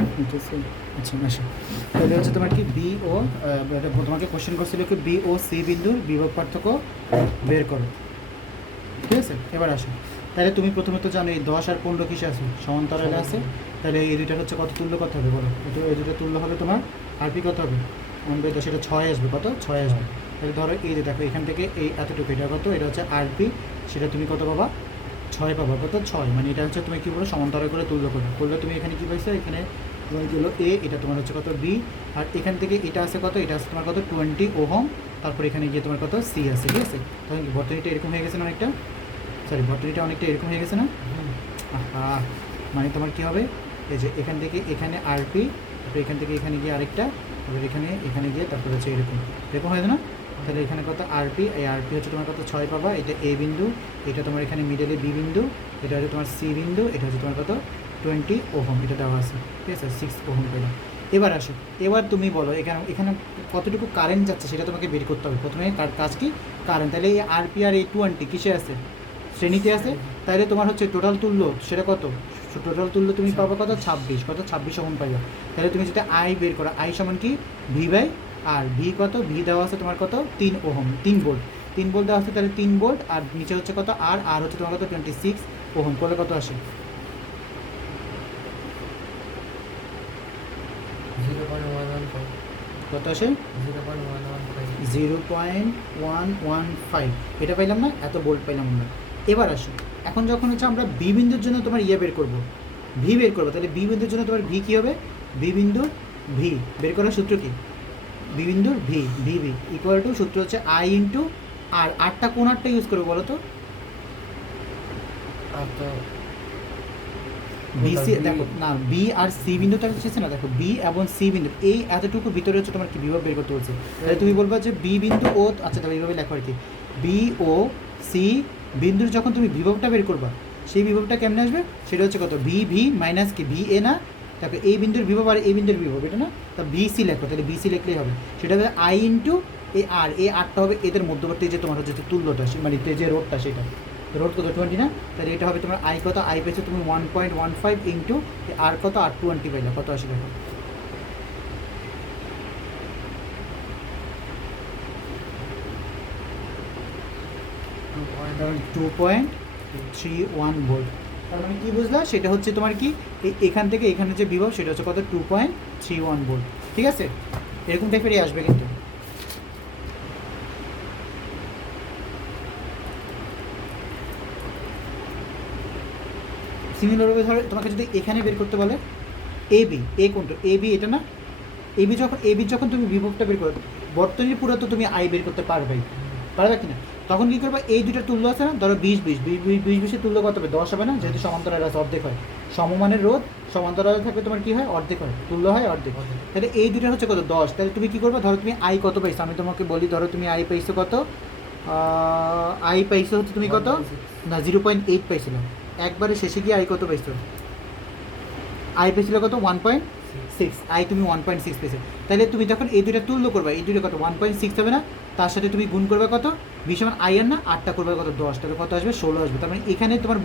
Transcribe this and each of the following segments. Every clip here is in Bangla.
এটা আছে। আচ্ছা আসো, তাহলে হচ্ছে তোমার কি বি ও তোমাকে কোশ্চেন করছিল কি বি ও সি বিন্দুর বিভব পার্থক্য বের করো। ঠিক আছে, এবার আসো। তাহলে তুমি প্রথমত জানো এই 10 আর 15 কিসে আছে, সমান্তরালে আছে। তাহলে এই দুইটার হচ্ছে কত তুল্য কত হবে বলো, এই দুটো তুল্য হবে তোমার আরপি কত হবে, আমাদের সেটা 6 আসবে, কত 6 আসবে। তাহলে ধরো এই যে দেখো এখান থেকে এই এতটুকু এটা কত, এটা হচ্ছে আরপি, সেটা তুমি কত পাবা, 6 পাবা, কত 6। মানে এটা হচ্ছে তুমি কী বলো সমান্তরাল করে তুল্য করলে তুমি এখানে কী পাইছো, এখানে তোমার গেলো এ, এটা তোমার হচ্ছে কত বি, আর এখান থেকে এটা আছে কত, এটা আছে তোমার কত 20 ওহম, তারপর এখানে গিয়ে তোমার কত সি আছে। ঠিক আছে, তখন বর্তনীটা এরকম হয়ে গেছে না অনেকটা, সরি বর্তনীটা অনেকটা এরকম হয়ে গেছে না। মানে তোমার কী হবে, এই যে এখান থেকে এখানে আরপি, তারপরে এখান থেকে এখানে গিয়ে আরেকটা, তারপরে এখানে গিয়ে তারপরে হচ্ছে এরকম এরকম হয় না। তাহলে এখানে কত আরপি, এই আরপি হচ্ছে তোমার কত 6 পাবা, এটা এ বিন্দু, এটা তোমার এখানে মিডলে বি বিন্দু, এটা হচ্ছে তোমার সি বিন্দু, এটা হচ্ছে তোমার কত 20 ওহম, এটা দেওয়া আছে। ঠিক আছে, 6 ওহম পেলাম। এবার আসো, এবার তুমি বলো এখানে এখানে কতটুকু কারেন্ট যাচ্ছে সেটা তোমাকে বের করতে হবে। প্রথমে কাজ কি কারেন্ট, তাহলে এই আরপি আর এই 20 কিসে আছে, শ্রেণীতে আছে। তাহলে তোমার হচ্ছে টোটাল তুল্য সেটা কত, টোটাল তুল্য তুমি পাবো কত 26, কত 26 ওহম পাইবা। তাহলে তুমি যেটা আই বের করো, আই সমান কি ভি বাই আর, ভি কত, ভি দেওয়া আছে তোমার কত 3 ওহম, 3 ভোল্ট, 3 ভোল্ট দেওয়া আছে, তাহলে 3 ভোল্ট, আর নিচে হচ্ছে কত আর হচ্ছে তোমার কত 26 ওহম, করলে কত আসে, 0.115, কত আসে 0.115। এটা পাইলাম না, এত ভোল্ট পাইলাম আমরা। এবার আসো, এখন যখন হচ্ছে আমরা বি বিন্দুর জন্য তোমার ইয়ে বের করবো, ভি বের করবো, তাহলে বি বিন্দুর জন্য তোমার ভি কী হবে, বি বিন্দুর ভি বের করার সূত্র কি, বি বিন্দুর V V V equal to সূত্র হচ্ছে আই ইন্টু আর, আরটা কোন আরটা ইউজ করবো বলো তো, আর তো বি সি দেখো না, বি আর সি বিন্দুটা হচ্ছে না, দেখো বি এবং সি বিন্দু এই এতটুকু ভিতরে হচ্ছে তোমার কি বিভব বের করতে বলছে। তাহলে তুমি বলবা যে বি বিন্দু ও, আচ্ছা তাহলে এইভাবে লেখো আর কি, বি ও সি বিন্দুর যখন তুমি বিভবটা বের করবা, সেই বিভবটা কেমনে আসবে, সেটা হচ্ছে কত ভি ভি মাইনাস কি ভি এ না, তারপরে এই বিন্দুর বিভব আর এই বিন্দুর বিভব এটা না, তা বি সি লেখো, তাহলে বি সি লিখলেই হবে। সেটা হবে আই ইন্টু এই আর, এই আরটা হবে এদের মধ্যবর্তী যে তোমার হচ্ছে তুল্যটা, মানে যে রোডটা, সেটা রোড কত 20 না, তাহলে এটা হবে তোমার আই কত, আই পেয়েছো তুমি 1.15 ইন্টু আর কত আর 20 পাইলা, কত আসে দেখো, 2.31 ভোল্ট। তার মানে কী বুঝলা, সেটা হচ্ছে তোমার কি এখান থেকে এখানে যে বিভব সেটা হচ্ছে কত 2.31 ভোল্ট। ঠিক আছে, এরকম টাইপেরই আসবে কিন্তু। সিমিলারভাবে ধরো তোমাকে যদি এখানে বের করতে বলে এ বি, এ কোনটা এ বি, এটা না, এ বি যখন তুমি বিভবটা বের করো, বর্তনীর পুরো তো তুমি আই বের করতে পারবে কি না, তখন কী করবে, এই দুটার তুল্য আছে না, ধরো 20 তুল্য কত হবে 10 হবে না, যেহেতু সমান্তরাল আছে অর্ধেক হয়, সমমানের রোধ সমান্তরালে থাকলে তোমার কী হয় অর্ধেক হয়, তুল্য হয় অর্ধেক। তাহলে এই দুটার হচ্ছে কত 10, তাহলে তুমি কী করবে, ধরো তুমি আই কত পাইছো, আমি তোমাকে বলি, ধরো তুমি আই পাইছো কত, আই পাইছো হচ্ছে তুমি কত না 0.8 পাইছিল, একবারে শেষে গিয়ে আই কত পাইছো, আই পেয়েছিল কত 1.6, আই তুমি 1.6 পেয়েছো। তাহলে তুমি যখন এই দুইটা তুল্য করবে, এই দুইটা কত 1.6 হবে না, তার সাথে তুমি গুণ করবে কত, বি সমান আই আর না, আটটা করবে কত 10, তাহলে কত আসবে 16 আসবে। তার মানে এখানে তোমার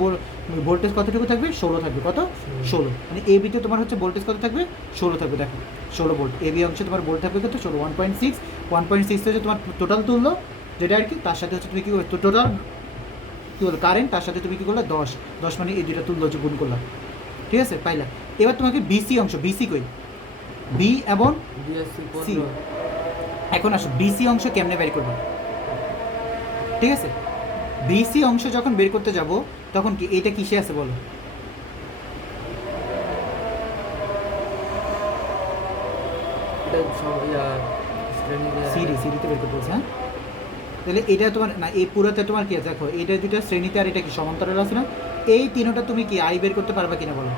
ভোল্টেজ কতটুকু থাকবে 16 থাকবে, কত 16, মানে এ বিতে তোমার হচ্ছে ভোল্টেজ কত থাকবে 16 থাকবে, দেখো 16 ভোল্ট, এ বি অংশে তোমার ভোল্ট থাকবে কত 16, 1.6 হচ্ছে তোমার টোটাল তুল্য যেটা আর কি, তার সাথে হচ্ছে তুমি কী করবে টোটাল কী বলো কারেন্ট, তার সাথে তুমি কী করলে 10 মানে এই দুইটা তুল্য হচ্ছে গুণ করলাম। ঠিক আছে পাইলা। এবার তোমাকে বিসি অংশ, বিসি কই, বি এবং সি, এখন আসো বিসি অংশ কেমনে বের করবো। ঠিক আছে, বিসি অংশ যখন বের করতে যাব তখন কি এটা কিসে আছে বলো, সিডিতে বের করতে বলছে। হ্যাঁ, তাহলে এটা তোমার না, এই পুরোটা তোমার কি আছে দেখো, এটা দুটো শ্রেণীতে আর এটা কি সমান্তরাল আছে না, এই তিনটা তুমি কি আই বের করতে পারবা কিনা বলো,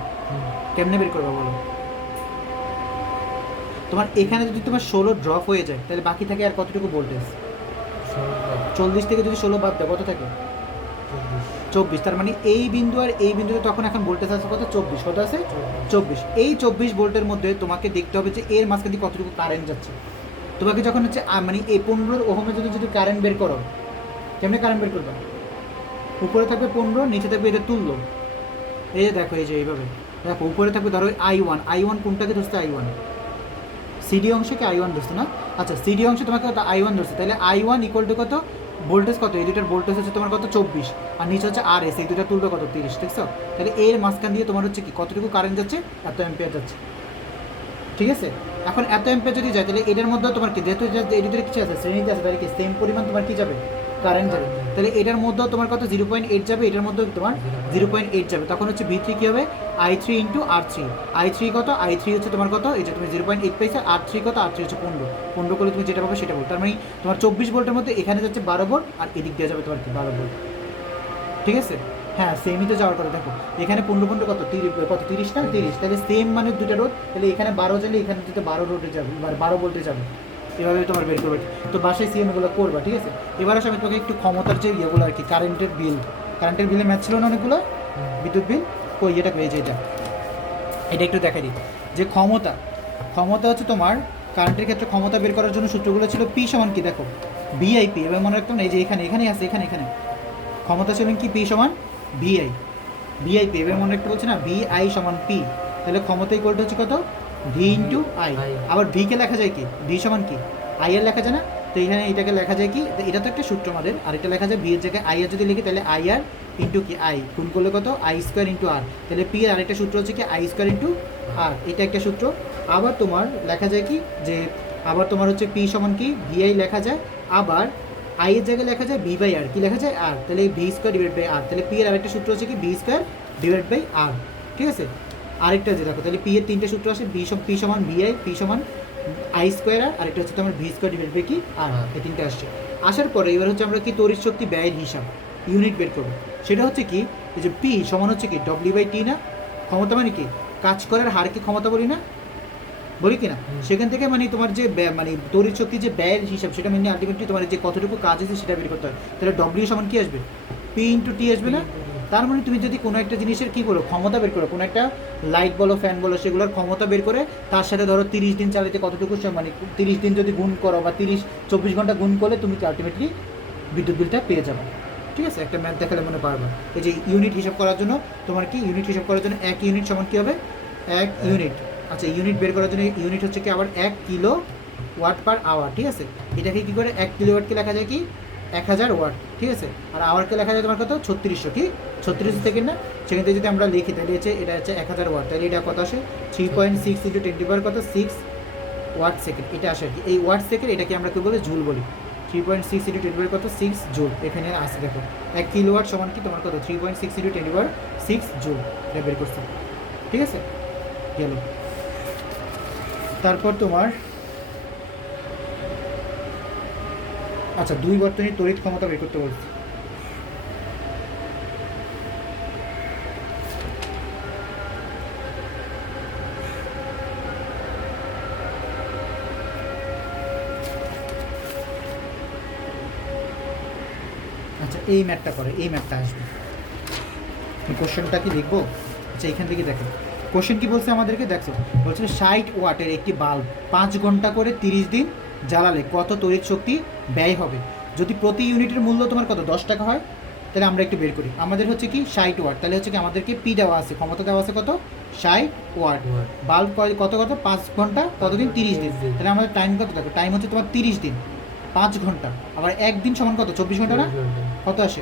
কেমনে বের করবা বলো। তোমার এখানে যদি তোমার 16 ড্রপ হয়ে যায় তাহলে বাকি থাকে আর কতটুকু ভোল্টেজ, 40 থেকে যদি 16 বাদ দেয় কত থাকে 24, তার মানে এই বিন্দু আর এই বিন্দুতে তখন এখন ভোল্টেজ আছে কত 24, কত আছে 24, এই 24 ভোল্টের মধ্যে তোমাকে দেখতে হবে যে এর মাঝখান দিয়ে কতটুকু কারেন্ট যাচ্ছে। তোমাকে যখন হচ্ছে মানে এই 15 ওহমের জন্য যদি কারেন্ট বের করো, কেমনি কারেন্ট বের করবে, উপরে থাকবে 15, নিচে থাকবে এটা তুললো, এই যে দেখো এই যে এইভাবে দেখো উপরে থাকবে ধরো I1 কোনটাকে ধরছে I1 সিডি অংশকে I1 ধরছে না, আচ্ছা সিডি অংশ তোমাকে কত I1 ধরছে, তাহলে I1 ইকুয়াল টু কত ভোল্টেজ কত, এই দুটার ভোল্টেজ হচ্ছে তোমার কত 24 আর নিচে হচ্ছে RS, এই দুটা তুলবে কত 30, দেখছো? তাহলে এর মাঝখান দিয়ে তোমার হচ্ছে কি কতটুকু কারেন্ট যাচ্ছে, এত অ্যাম্পিয়ার যাচ্ছে, ঠিক আছে? এখন এত অ্যাম্পিয়ার যদি যায় তাহলে এটার মধ্যে তোমার কি যেহেতু এর ভিতরে কিছু আছে শ্রেণীতে আছে তাহলে কি সেম পরিমাণ তোমার কি যাবে কারেন্ট যাবে, তাহলে এটার মধ্যেও তোমার কত 0.8 যাবে, এটার মধ্যেও তোমার 0.8 যাবে, তখন হচ্ছে V3 কী হবে I3 ইন্টু R3, I3 কত, I3 হচ্ছে তোমার কত, এই যে তুমি 0.8 পাইছো, R3 কত, R3 হচ্ছে 15 করলে তুমি যেটা পাবে সেটা বল, তার মানে তোমার 24 ভোল্টের মধ্যে এখানে যাচ্ছে 12 ভোল্ট আর এদিক দিয়ে যাবে তোমার কি 12 ভোল্ট, ঠিক আছে? হ্যাঁ সেমই তো যাওয়ার কথা, দেখো এখানে 15 কত 30 না 30, তাহলে সেম মানে দুটো রোড, তাহলে এখানে 12 চাইলে এখানে যেতে 12 রোডে যাবে, 12 ভোল্টে যাবে, এভাবে তোমার বের করবে, তো বাসায় সিএমগুলো করবা, ঠিক আছে? এবার আসলে আমি তোমাকে একটু ক্ষমতার যে ইয়েগুলো আর কি কারেন্টের বিলের ম্যাচ ছিল না অনেকগুলো, বিদ্যুৎ বিল, কই এটা পেয়ে যায়, এটা একটু দেখাই দিই যে ক্ষমতা হচ্ছে তোমার কারেন্টের ক্ষেত্রে ক্ষমতা বের করার জন্য সূত্রগুলো ছিল পি সমান কি, দেখো ভিআইপি, এবার মনে রাখতাম না এই যে এখানে আছে এখানে ক্ষমতা ছিল কি পি সমান ভিআইপি, এবার মনে রাখতে বলছে না ভিআই সমান পি, তাহলে ক্ষমতা ইকুয়ালটা হচ্ছে কত ভি ইন্টু আই, আবার ভিকে লেখা যায় কি ভি সমান কি আই এর লেখা যায় না, তো এখানে এটাকে লেখা যায় কি, এটা তো একটা সূত্র আমাদের, আর এটা লেখা যায় ভি এর জায়গায় আই আর যদি লিখি তাহলে আই আর ইন্টু কি আই গুণ করলে কত আই স্কোয়ার ইন্টু আর, তাহলে পি এর আরেকটা সূত্র হচ্ছে কি আই স্কোয়ার ইন্টু আর, এটা একটা সূত্র। আবার তোমার লেখা যায় কি যে আবার তোমার হচ্ছে পি সমান কি ভিআই লেখা যায়, আবার আই এর জায়গায় লেখা যায় ভি বাই আর, কি লেখা যায় আর, তাহলে ভি স্কোয়ার ডিভাইড বাই আর, তাহলে পি এর আরেকটা সূত্র হচ্ছে কি ভি স্কোয়ার ডিভাইড বাই আর, ঠিক আছে? আরেকটা যে দেখো তাহলে পি এর তিনটে সূত্র আসে, পি সমান ভিআই, পি সমান আই স্কোয়ার আর, আরেকটা হচ্ছে তোমার ভি স্কোয়ার ডিভাইড বাই কি আর, এই তিনটে আসছে। আসার পরে এবার হচ্ছে আমরা কি তড়িৎ শক্তি ব্যয়ের হিসাব ইউনিট বের করবো, সেটা হচ্ছে কি এই যে পি সমান হচ্ছে কি ডব্লিউ বাই টি না, ক্ষমতা মানে কি কাজ করার হারকে ক্ষমতা বলি না, বলি কি না, সেখান থেকে মানে তোমার যে মানে তড়িৎ শক্তি যে ব্যয়ের হিসাব সেটা মানে আলটিমেটলি তোমার যে কতটুকু কাজ আছে সেটা বের করতে হয়, তাহলে ডব্লিউ সমান কি আসবে পি ইন্টু টি আসবে না, তার মানে তুমি যদি কোনো একটা জিনিসের কী করো ক্ষমতা বের করো, কোনো একটা লাইট বলো ফ্যান বলো সেগুলোর ক্ষমতা বের করে তার সাথে ধরো 30 দিন চালাতে কতটুকু মানে 30 দিন যদি গুণ করো বা 24 ঘন্টা গুণ করলে তুমি আলটিমেটলি বিদ্যুৎ বিলটা পেয়ে যাবে, ঠিক আছে? একটা ম্যাথ দেখালে মনে পারবে, এই যে ইউনিট হিসাব করার জন্য তোমার কি ইউনিট হিসাব করার জন্য 1 ইউনিট সমান কী হবে 1 ইউনিট, আচ্ছা ইউনিট বের করার জন্য ইউনিট হচ্ছে কি আবার 1 কিলো ওয়াট পার আওয়ার, ঠিক আছে? এটাকে কী করে 1 কিলো ওয়াটকে লেখা যায় কি 1000 ওয়াট, ঠিক আছে? আর আওয়ারকে লেখা যায় তোমার কত 3600, কি 3600 সেকেন্ড না, সেখান থেকে যদি আমরা লিখি তাহলে হচ্ছে এটা হচ্ছে 1000 ওয়াট, তাহলে এটা কত আসে 3.6 ইন্টু 10 কত 6 ওয়াট সেকেন্ড, এটা আসে আর কি, এই ওয়াট সেকেন্ড এটাকে আমরা কী বলি জুল বলি, 3.6 ইন্টু 10 কত 6 জুল, এখানে আসে দেখো 1 কিলো ওয়াট সমান কি তোমার কত 3.6 ইন্টু 10 জুল, এটা বের করছে, ঠিক আছে? গেল। তারপর তোমার আচ্ছা 2 বর্তনীর তড়িৎ ক্ষমতা বের করতে বলছি, আচ্ছা এই ম্যাথটা করে, এই ম্যাথটা আসবে, কোশ্চেনটা কি লিখবো, আচ্ছা এখান থেকে দেখো কোশ্চেন কি বলছে আমাদেরকে, দেখো বলছে 60 ওয়াটের একটি বাল্ব 5 ঘন্টা করে 30 দিন জ্বালালে কত তড়িৎ শক্তি ব্যয় হবে, যদি প্রতি ইউনিটের মূল্য তোমার কত 10 টাকা হয়, তাহলে আমরা একটু বের করি, আমাদের হচ্ছে কি 60 ওয়াট, তাহলে হচ্ছে কি আমাদেরকে পি দেওয়া আছে ক্ষমতা দেওয়া আছে কত 60 ওয়াট, বাল্ব কত 5 ঘন্টা কতদিন 30 দিন, তাহলে আমাদের টাইম কত দেখো টাইম হচ্ছে তোমার 30 দিন 5 ঘন্টা, আবার একদিন সমান কত 24 ঘন্টা না, কত আসে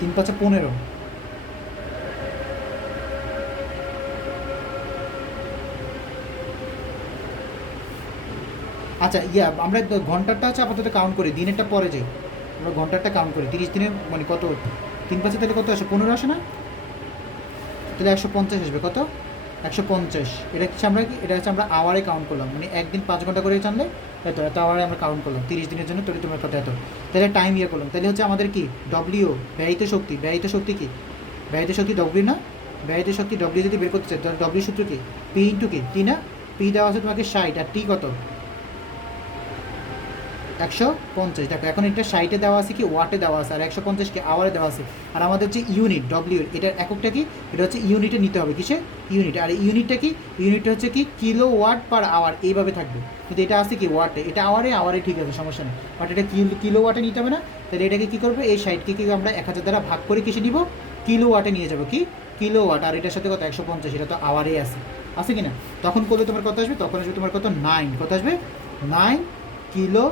3 5 15, আচ্ছা আমরা ঘন্টাটা হচ্ছে আপাতত কাউন্ট করি, দিনেরটা পরে যাই, আমরা ঘন্টাটা কাউন্ট করি 30 দিনে মানে কত 3 5 তাহলে কত আসে 15 আসে না, তাহলে 150 আসবে, কত 150, এটা হচ্ছে আমরা কি এটা হচ্ছে আমরা আওয়ারে কাউন্ট করলাম, মানে একদিন 5 ঘন্টা করে জানলে এত আওয়ারে আমরা কাউন্ট করলাম 30 দিনের জন্য, তাহলে তোমার কত এত, তাহলে টাইম করলাম, তাহলে হচ্ছে আমাদের কি ডব্লিউ ব্যয়িত শক্তি কি ব্যয়িত শক্তি ডব্লিউ না, ব্যয়িত শক্তি ডব্লিউ যদি বের করতে চাই তাহলে ডব্লিউ সূত্র কি পি ইন্টু কি টি না, পি দেওয়া আছে তোমাকে 60 আর টি কত 150, দেখো এখন এটা 60-এ দেওয়া আছে কি ওয়াটে দেওয়া আছে আর 150 কি আওয়ারে দেওয়া আছে, আর আমাদের যে ইউনিট ডব্লিউ এটার এককটা কি, এটা হচ্ছে ইউনিটে নিতে হবে, কিসে ইউনিট, আর ইউনিটটা কি ইউনিটটা হচ্ছে কি কিলো ওয়াট পার আওয়ার, এইভাবে থাকবে, কিন্তু এটা আছে কি ওয়াটে, এটা আওয়ারে ঠিক আছে সমস্যা নেই, বাট এটা কিলো ওয়াটে নিতে হবে না, তাহলে এটাকে কী করবে এই 60কে কি আমরা 1000 দ্বারা ভাগ করে কিসে নিব কিলো ওয়াটে নিয়ে যাবো, কি কিলো ওয়াট, আর এটার সাথে কত 150, এটা তো আওয়ারে আছে কি না? তখন করলে তোমার কত আসবে? তখন আসবে তোমার কত 9, কত আসবে 9 কিলো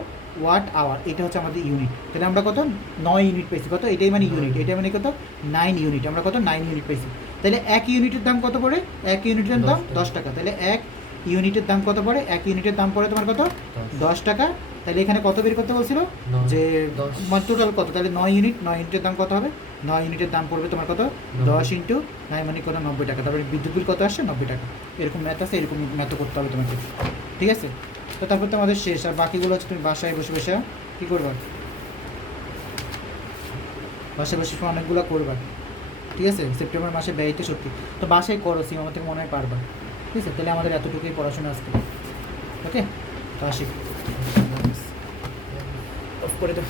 ওয়াট আওয়ার। এটা হচ্ছে আমাদের ইউনিট। তাহলে আমরা কত 9 ইউনিট পেয়েছি, কত এটাই মানে ইউনিট, এটা মানে কত 9 ইউনিট, আমরা কত 9 ইউনিট পেয়েছি। তাহলে এক ইউনিটের দাম কত পড়ে? এক ইউনিটের দাম 10 টাকা। তাহলে এক ইউনিটের দাম কত পড়ে? এক ইউনিটের দাম পড়ে তোমার কত 10 টাকা। তাহলে এখানে কত বের করতে বলছিল যে টোটাল কত, তাহলে 9 ইউনিট, 9 ইউনিটের দাম কত হবে? 9 ইউনিটের দাম পড়বে তোমার কত 10 ইন্টু 9 মানে কত 90 টাকা। তারপরে বিদ্যুৎ বিল কত আসছে 90 টাকা। এরকম ম্যাথ আছে, এরকম ম্যাথ করতে হবে তোমাকে, ঠিক আছে? তো তারপর তো আমাদের শেষ, আর বাকিগুলো হচ্ছে তুমি বাসায় বসে বসে কী করবা, বাসায় বসে অনেকগুলো করবা, ঠিক আছে? সেপ্টেম্বর মাসে ব্যয়িত সত্যি, তো বাসায় করো, সিম আমার থেকে মনে হয় পারবা, ঠিক আছে? তাহলে আমাদের এতটুকুই পড়াশোনা আজকে, ওকে? তো আসি, অফ করে দাও।